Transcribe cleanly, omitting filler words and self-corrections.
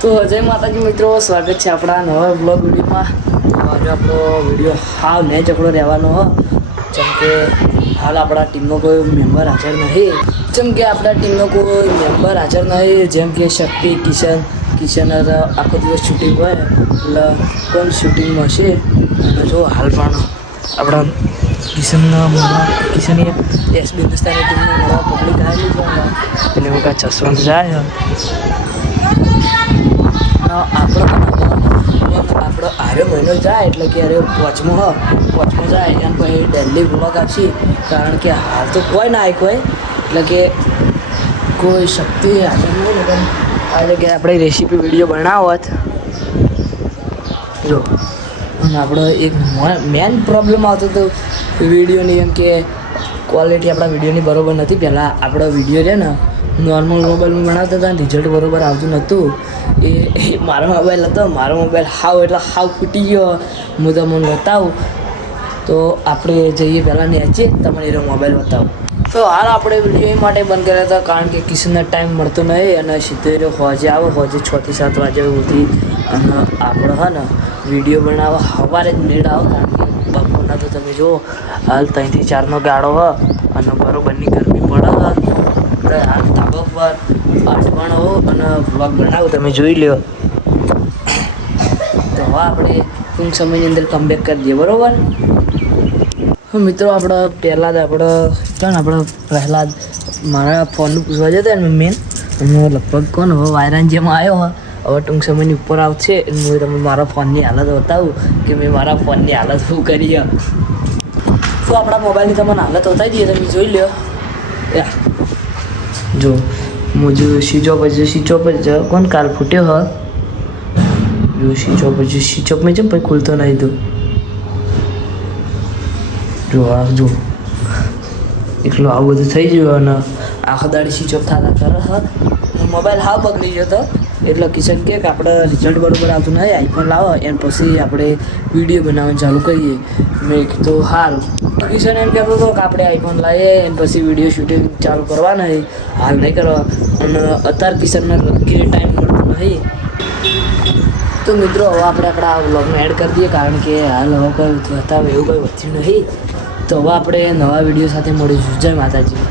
તો જય માતાજી મિત્રો, સ્વાગત છે આપણા નવા બ્લોગ વિડીયોમાં. આજે આપણો વિડીયો હાવ ને ચકડો રહેવાનો હો, જેમ કે હાલ આપણા ટીમનો કોઈ મેમ્બર હાજર નહીં. જેમ કે આપણા ટીમનો કોઈ મેમ્બર હાજર નહીં, જેમ કે શક્તિ, કિશન આખો દિવસ શૂટિંગ હોય એટલે કોણ શૂટિંગમાં છે. અને જો હાલ પણ આપણા કિશનની એસબી હિન્દુસ્તાની ટીમની મળવા પબ્લિક આવેલી છે એટલે હું કાંઈ જસવંત જાય આપણો આરે મહિનો જાય એટલે કે અરે વચમાં જાય એમ પછી ડેલી બ્લોગ આપશે. કારણ કે હાલ તો કોઈ ના કોઈ એટલે કે કોઈ શક્તિ હાજર નહીં ને એટલે કે આપણે રેસીપી વિડીયો બનાવત જો. અને આપણો એક મેન પ્રોબ્લેમ આવતો હતો વિડીયોની, એમ કે ક્વોલિટી આપણા વિડીયોની બરાબર નથી. પહેલાં આપણો વિડીયો છે ને નોર્મલ મોબાઈલમાં બનાવતા હતા ને રિઝલ્ટ બરાબર આવતું નહોતું. એ મારો મોબાઈલ હતો, મારો મોબાઈલ હાવ ફૂટી ગયો. હું તમને બતાવું તો આપણે જઈએ પહેલાં નેચે તમને એનો મોબાઈલ બતાવું. તો હાલ આપણે વિડીયો એ માટે બંધ કર્યા હતા કારણ કે કિશનને ટાઈમ મળતો નહીં અને સીધો હોજે આવે, હોજે 6 થી 7 વાગે સુધી. અને આપણે હા ને વિડીયો બનાવવા સવારે જ મેળ આવે કારણ કે બપોરના તો તમે જુઓ હાલ 3 થી 4નો ગાળો હ અને બરોબરની ગરમી પડે આપણે હાલ ધાબા પર પાઠવાણ હો અને વ્લોગ બનાવો તમે જોઈ લો. તો હવે આપણે ટૂંક સમયની અંદર કમબેક કરી દઈએ, બરાબર. મિત્રો આપણે પહેલાં જ પહેલાં મારા ફોનનું પૂછવા જતા ને મેન લગભગ કોણ હવે વાયરાન જેમ આવ્યો હવે ટૂંક સમયની ઉપર આવશે. હું તમે મારા ફોનની હાલત બતાવું કે મેં મારા ફોનની હાલત શું કરી. તો આપણા મોબાઈલની તમને હાલત બતાવી દઈએ, તમે જોઈ લો. જો હું જો સ્વિચ ઓફ જ કોણ કાલ ફૂટ્યો હ જો સ્વિચ ઓફ મેં છે પછી ખુલતો નહીં તો જો જો એટલું આવું બધું થઈ ગયું. અને આખો દાડી સ્વિચ ઓફ થતા કરે હ મોબાઈલ હાવ બગડી ગયો હતો. એટલે કિશન કે આપણે રિઝલ્ટ બરાબર આવતું નહીં, આઈફોન લાવો એને પછી આપણે વિડીયો બનાવવાનું ચાલુ કરીએ. મેં કીધું સારું. કિશન એમ કહેતો હતો કે આપણે આઈફોન લાવીએ એને પછી વિડીયો શૂટિંગ ચાલુ કરવાના હાલ નહીં કરવા. અને અત્યારે કિશનને લગી ટાઈમ મળતો નહીં. તો મિત્રો હવે આપણે આપણા વ્લોગમાં એડ કરી દઈએ કારણ કે હાલ હવે કોઈ હતા એવું કંઈ વધ્યું નહીં. તો હવે આપણે નવા વિડીયો સાથે મળીશું. જય માતાજી.